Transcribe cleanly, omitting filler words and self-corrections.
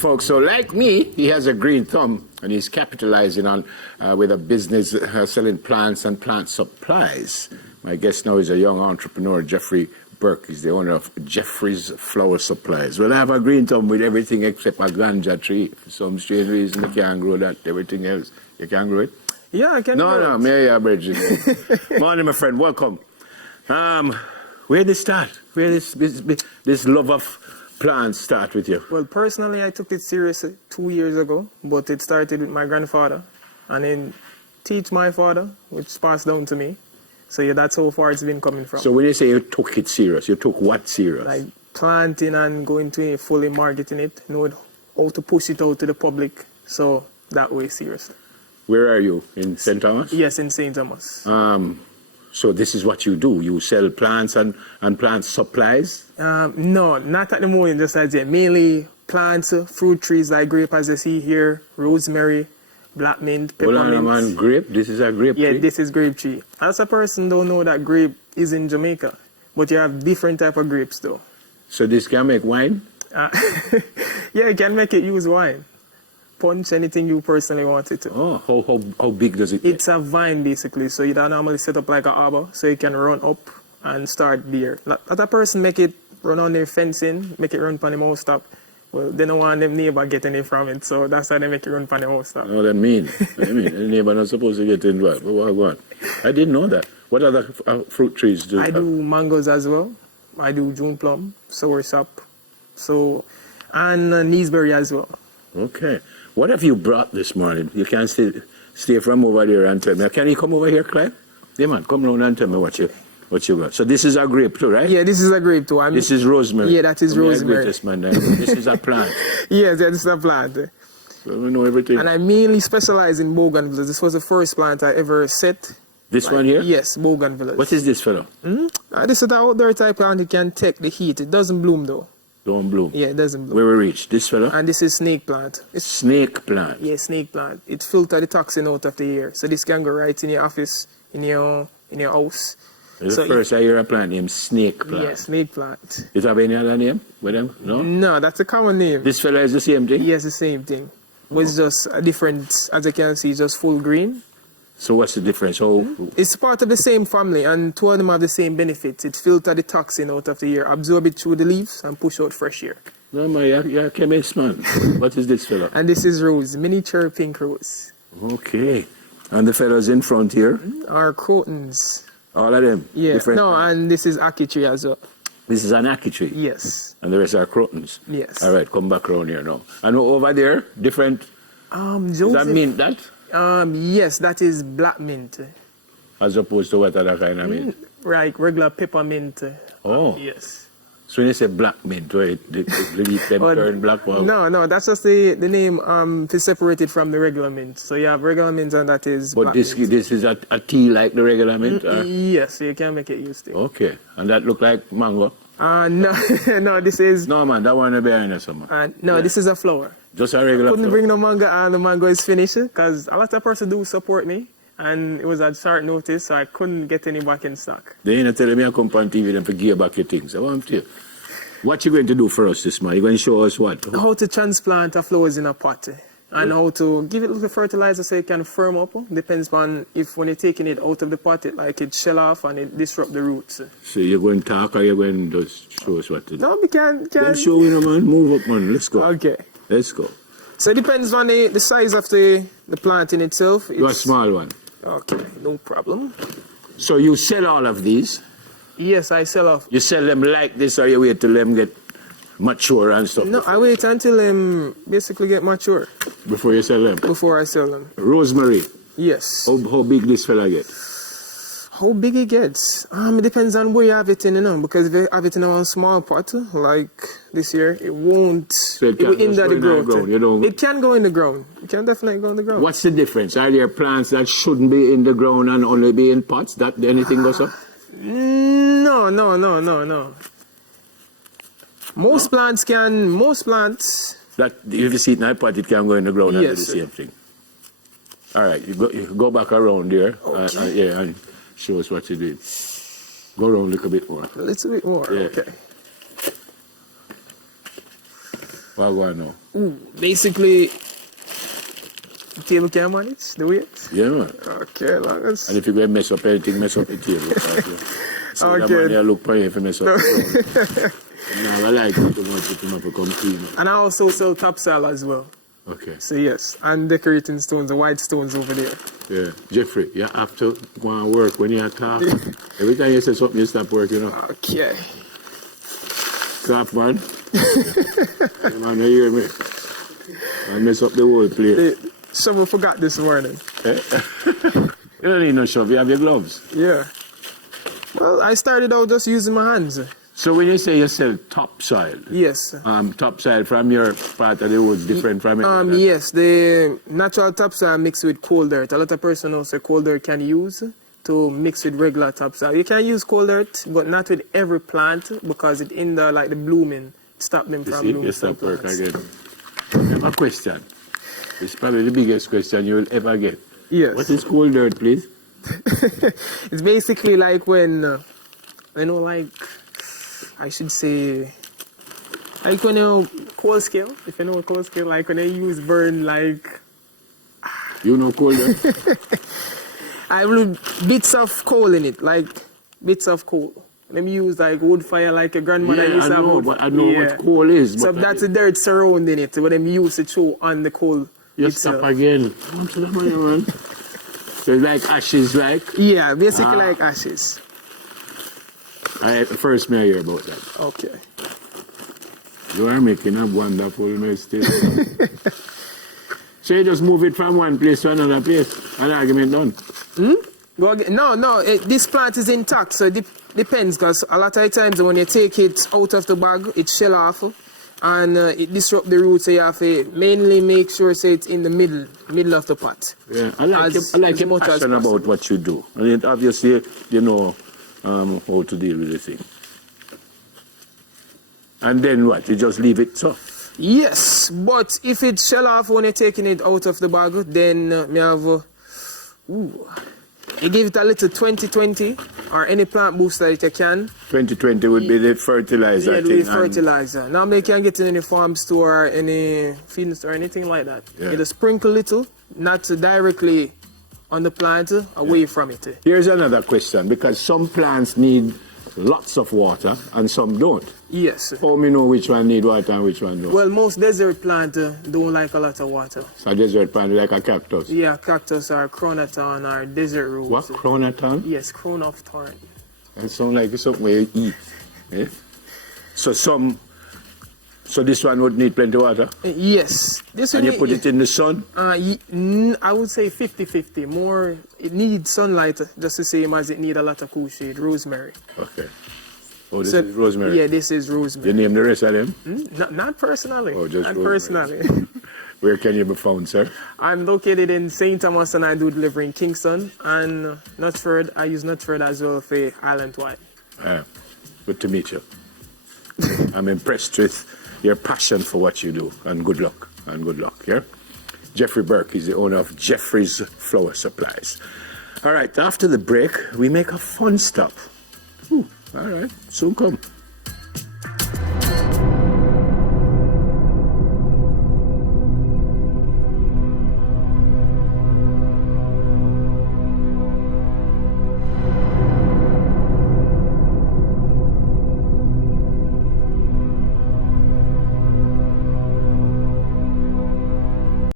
folks. So like me, he has a green thumb, and he's capitalizing on with a business selling plants and plant supplies. My guest now is a young entrepreneur, Jeffrey Burke. He's the owner of Jeffrey's Flower Supplies. Well, I have a green thumb with everything except a ganja tree. For some strange reason, you can't grow that. Everything else, you can grow it? Yeah, I can grow it. No, me, Bridget. Morning, my friend. Welcome. Where did it start? Where this love of plants start with you? Well, personally, I took it seriously 2 years ago, but it started with my grandfather, and then teach my father, which passed down to me. So yeah, that's how far it's been coming from. So when you say you took it serious, you took what serious? Like planting and going to it, fully marketing it, know how to push it out to the public. So that way, seriously. Where are you? In St. Thomas? Yes, in St. Thomas. So this is what you do? You sell plants and plant supplies? No, not at the moment, just as yet. Mainly plants, fruit trees like grape, as you see here, rosemary, black mint, peppermint. Hold on, man, grape? This is a grape tree? Yeah, this is grape tree. As a person don't know that grape is in Jamaica, but you have different type of grapes though. So this can make wine? Yeah, you can make it use wine. Punch, anything you personally want it to. Oh, how big does it get? It's a vine basically, so you don't normally set up like an arbor, so you can run up and start there. Let a person make it run on their fencing, make it run on the mouse top. Well, they don't want them neighbor getting it from it, so that's how they make it run on the mouse top. Oh, that mean. The neighbor not supposed to get involved. But what? I didn't know that. What other fruit trees do? I do mangoes as well. I do June plum, soursop, and neeseberry as well. Okay. What have you brought this morning? You can't stay from over there and tell me. Can you come over here, Clive? Yeah, man, come round and tell me what you got. So this is a grape too, right? Yeah, this is a grape too. This is rosemary. Yeah, that is rosemary. This is a plant. Yes, this is a plant. So we know everything. And I mainly specialize in bougainvilleas. This was the first plant I ever set. This one here? Yes, bougainvilleas. What is this fellow? This is the outdoor type plant. It can take the heat. It doesn't bloom though. Don't bloom. Yeah, it doesn't bloom. Where we reach? This fellow? And this is snake plant. Snake plant? Yeah, snake plant. It filters the toxin out of the air. So this can go right in your office, in your house. It's the first I hear a plant named snake plant. Yeah, snake plant. You have any other name with them? No? No, that's a common name. This fellow is the same thing? Yes, the same thing. But it's just a different, as you can see, just full green. So what's the difference? It's part of the same family, and two of them have the same benefits. It filters the toxin out of the air, absorb it through the leaves, and push out fresh air. No, man, you're a chemist, man. What is this fellow? And this is rose, miniature pink rose. Okay. And the fellows in front here? Are crotons. All of them? Yeah. Different no, and this is ackee tree as well. This is an ackee tree? Yes. And the rest are crotons? Yes. All right, come back around here now. And over there, different... Does that mean that? Yes, that is black mint. As opposed to what other kind of mint? Right, regular peppermint. Oh. Yes. So when you say black mint, right, the leaf them turn black? Wow. No, that's just the name to separate it from the regular mint. So you have regular mint and that is but black this mint. this is a tea like the regular mint? Yes, so you can make it used to. Okay. And that look like mango? No, no, this is... No, man, that one a bearing or something. No, yeah. This is a flower. Just a regular Couldn't flower? bring no mango and the mango is finished because a lot of person do support me and it was at short notice so I couldn't get any back in stock. They ain't telling me I come on TV and to give back your things. I want to. What you going to do for us this morning? You going to show us what? How to transplant a flowers in a pot and how to give it a little fertilizer so it can firm up. Depends on if when you're taking it out of the pot, it shell off and it disrupt the roots. So you're going to talk or you're going to just show us what to do? No, we can. Then show me, man. Move up, man. Let's go. Okay. Let's go. So it depends on the size of the plant in itself. You're a small one. Okay, no problem. So you sell all of these? Yes, I sell off. You sell them like this or you wait till them get mature and stuff? No, I wait until them basically get mature. Before you sell them? Before I sell them. Rosemary? Yes. How big this fella get? How big it gets? It depends on where you have it in, because if you have it in a small pot, like this here, it won't, so it will hinder the growth. It can go in the ground. It can definitely go in the ground. What's the difference? Are there plants that shouldn't be in the ground and only be in pots? That anything goes up? No. Most plants... That if you see it in a pot, it can go in the ground and do the Yes, same thing. All right, you go back around there. Okay. And show us what you did. Go around a little bit more. A little bit more, Yeah. okay. What go on now? Basically, the table can manage the weight. Yeah, man. Okay, long as. And if you go and mess up anything, mess up the table. So Okay. that man there look for you if you mess up. No, I like it too much if you have to come clean. And I also sell topsoil as well. Okay. So yes, and decorating stones, the white stones over there. Yeah. Jeffrey, you have to go and work when you talk. Every time you say something, you stop working, you know. Okay. Clap, man. Yeah, man, you hear me? I mess up the whole place. Shovel forgot this morning. You don't need no shove, you have your gloves. Yeah. Well, I started out just using my hands. So when you say you sell topsoil, Yes. topsoil from your part of the woods different from it? Yes, the natural topsoil mixed with cold dirt. A lot of person also cold dirt can use to mix with regular topsoil. You can use cold dirt, but not with every plant because it hinder like the blooming, stop them You from see, blooming. you stop some work plants. again. I have a question. It's probably the biggest question you will ever get. Yes. What is cold dirt, please? It's basically like when, like, I should say, like when you coal scale, if you know coal scale, like when they use burn like, You know cold dirt? I will bits of coal in it, like bits of coal. Them use like wood fire, like your grandmother Yeah, used I to have know, wood but fire. I know what coal is. So but that's the dirt surrounding it, what them use to show on the coal You itself. stop again. Come to the money, man. So it's like ashes, like? Yeah, basically like ashes. First may I hear about that. Okay. You are making a wonderful mistake. So you just move it from one place to another place. An argument done. Go again. No, this plant is intact, so it depends, because a lot of times when you take it out of the bag, it shell off, and it disrupt the roots, so you have to mainly make sure say it's in the middle of the pot. Yeah, I like your much as passion possible. about what you do. And it obviously, you know how to deal with the thing. And then what? You just leave it so? Yes, but if it shell off when you're taking it out of the bag, then me have, you give it a little 20-20 or any plant booster that you can. 2020 would be the fertilizer Yeah, thing. with fertilizer. Now you can get it in any farm store, any feeding store, anything like that. Yeah. You just sprinkle little, not directly on the plant, away from it. Here's another question, because some plants need lots of water and some don't. Yes. How me know which one need water and which one don't? Well, most desert plants don't like a lot of water. So desert plant like a cactus. Yeah, cactus or cronaton or desert rose. What? Cronaton? Yes, crown of thorn. It sounds like something where you eat. Eh? So this one would need plenty of water? Yes. This And one you put it in the sun? I would say 50-50. More, it needs sunlight just the same as it needs a lot of cool shade. Rosemary. Okay. Oh, this So- is rosemary? Yeah, this is rosemary. You name the rest of them? Not personally. Oh, just not rosemary. personally. Where can you be found, sir? I'm located in St. Thomas and I do delivery in Kingston and Nutford. I use Nutford as well for Island Wine. Good to meet you. I'm impressed with your passion for what you do, and good luck. Yeah? Jeffrey Burke is the owner of Jeffrey's Flower Supplies. All right, after the break, we make a fun stop. All right, soon come.